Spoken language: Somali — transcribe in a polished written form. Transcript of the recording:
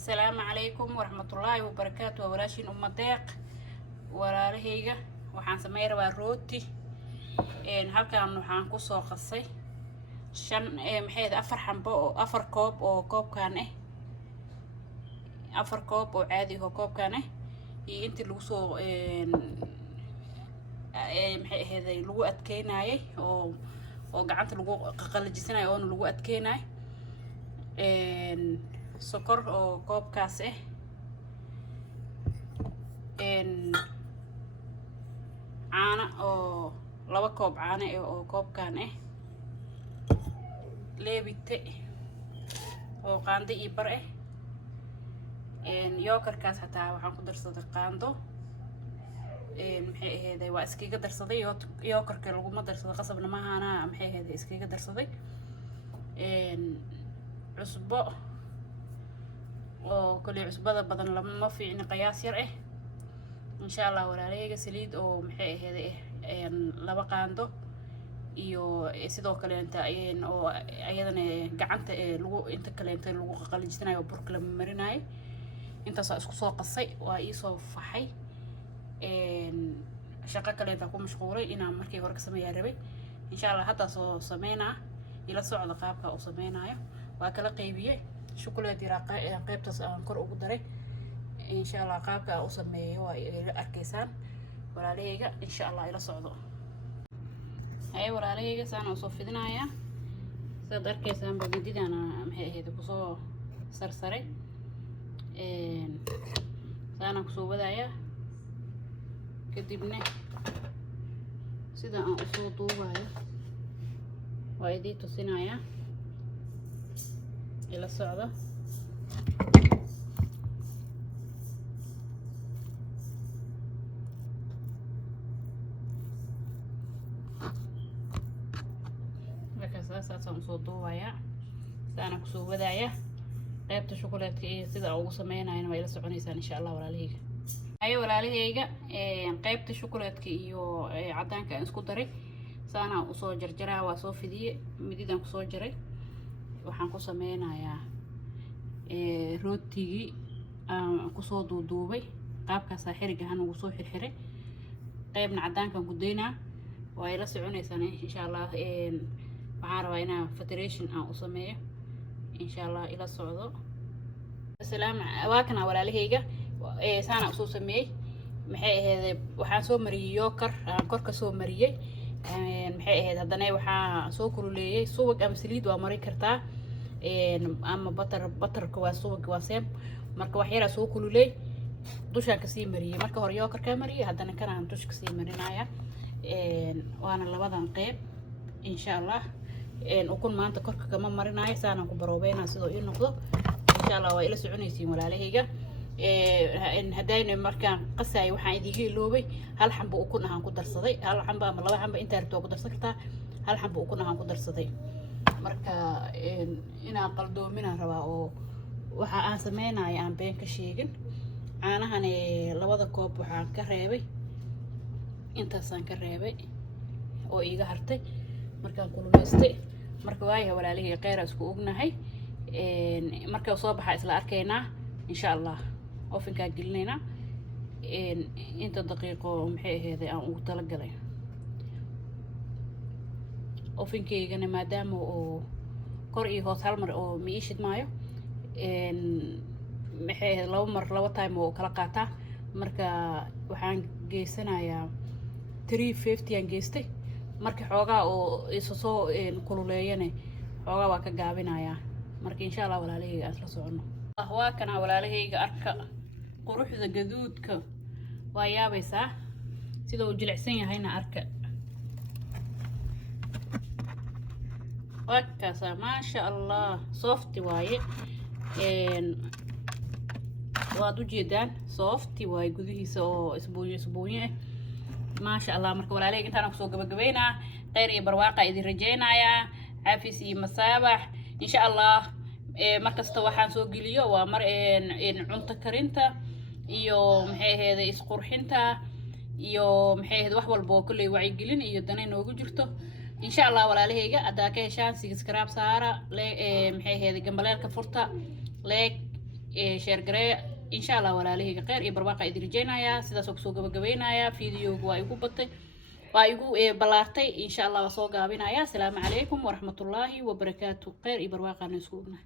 السلام عليكم ورحمة الله وبركاته وراشين ديق walaalahayga waxaan sameey rabaa rooti halkaan waxaan ku soo qasay afar xambo oo afar koob oo koobkan afar koob oo caadi ah oo koobkan iyo intii lagu soo lagu adkeynayay oo gacanta lagu qalajisanayo oo lagu adkeynay sokor oo koobkaas caana oo laba koob caana oo koobkan leebite oo qaando iyo bar yookarkaas hataa waxaan ku darsaday qaando waa iskiga darsaday yookarka laguma darsado qasabna maahana iskiga darsaday cusbo oo kale cusbada badan lama fiicna qiyaas yar insha Allah walaalahayga saliid oo laba qaando iyo sidoo kale inta oo ayadana gacanta lagu inta kale inta lagu qalajisanayo burka la marinayo intaas isku soo qasay waa ii soo faxay shaqo kale inta ku mashquulay inaan markii hore ka sameeyaa rabay insha Allah hadda soo sameynaa ila socdo qaabka uu sameynayo waa kala qaybiyay shukulaato qaybtaas aan kor ugu daray insha Allah qaabka uu sameeyo waa ila arkaysaan walaalahayga insha Allah ila socdo ay walaalahayga saan soo fidinaaya sad arkaysaan bagididana ku soo sarsaray saan ku soo wadaya kadibna sida aan u soo duubayo waa idii tusinaya ila socdo saasaan soo duubaya saana ku soo wadaya qaybta shukulaatka iyo sida ugu sameynayna waa ila soconaysaan insha Allah walaalahayga ay walaalahayga qaybta shukulaatka iyo cadaanka aan isku daray saana u soo jarjaraa waa soo fidiyay mididaan ku soo jaray waxaan ku sameynayaa rootigi aan ku soo duuduubay qaabkaas xiriga aan ugu soo xirxiray qaybna cadaankan ku deynaa waa ila soconaysaan insha Allah waxaan rabaa inaan federation aan u sameeyo insha Allah ila socdo waa kana walaalahayga saana u soo sameeyay waxaan soo mariyay yookar aan korka soo mariyay haddana waxaan soo kululeeyay subag ama saliid waa mari kartaa ama batarka waa subag waa seem marka wax yar soo kululeey dushaan ka sii mariyay marka hore yookarka mariyay haddana kanaan dush ka sii marinaya waana labadan qayb insha Allah ukun maanta korka kama marinayo saana ku baroobeena sidoo ii noqdo insha Allah waa ila soconaysiin walaalahayga hadayna markaan qasay waxaan idiga iloobay hal xambo ukun ahaan ku darsaday hal xambo ama laba xambo inta rabto ku darsan kartaa hal xambo ukun ahaan ku darsaday marka inaan qaldoominaan rabaa oo waxa aan sameeynayo aan been ka sheegin caanahan labada koob waxaan ka reebay intaasaan ka reebay oo iiga hartay markaan kululeystay marka waayahay walaalahayga qeyr isku ognahay marka soo baxa isla arkaynaa insha Allah ofinka gelinayna inta daqiiqo aan ugu tala galay ofinkeygana maadaama oo kor iyo hoos hal mar oo miishid maayo laba time oo kala qaataa marka waxaan geysanayaa 350 aan geystay marka xoogaa oo isu soo kululeeyane xoogaa waa ka gaabinayaa marka insha Allah walaalahayga asla socono waa kana walaalahayga arka quruxda gaduudka waa yaabaysaa sida uu jilicsan yahayna arka wakaasa maasha Allah soft waaye waad u jeedaan soft waaye gudihiisa oo isbuunyo maasha Allah marka walaalahayga intaan ku soo gabagabeynaa qeyr iyo barwaaqa idin rajeynayaa caafis iyo masaabax insha Allah markasta waxaan soo geliyo waa mar cunto karinta iyo isqurxinta iyo wax walba oo kulay wacyi gelin iyo danay noogu jirto insha Allah walaalahayga adaa ka heshaan subscribe saara gambaleelka furta leeg share gareeya insha allah walaalahayga khayr iyo barwaaqa idin rajaynayaa sidaas oo kusoo gabagabeynayaa fiidiyowga waa igu batay waa igu balaartay insha allah waa soo gaabinayaa asalaamu calaykum waraxmatullaahi wabarakaatu khayr iyo barwaaqana isku ognahay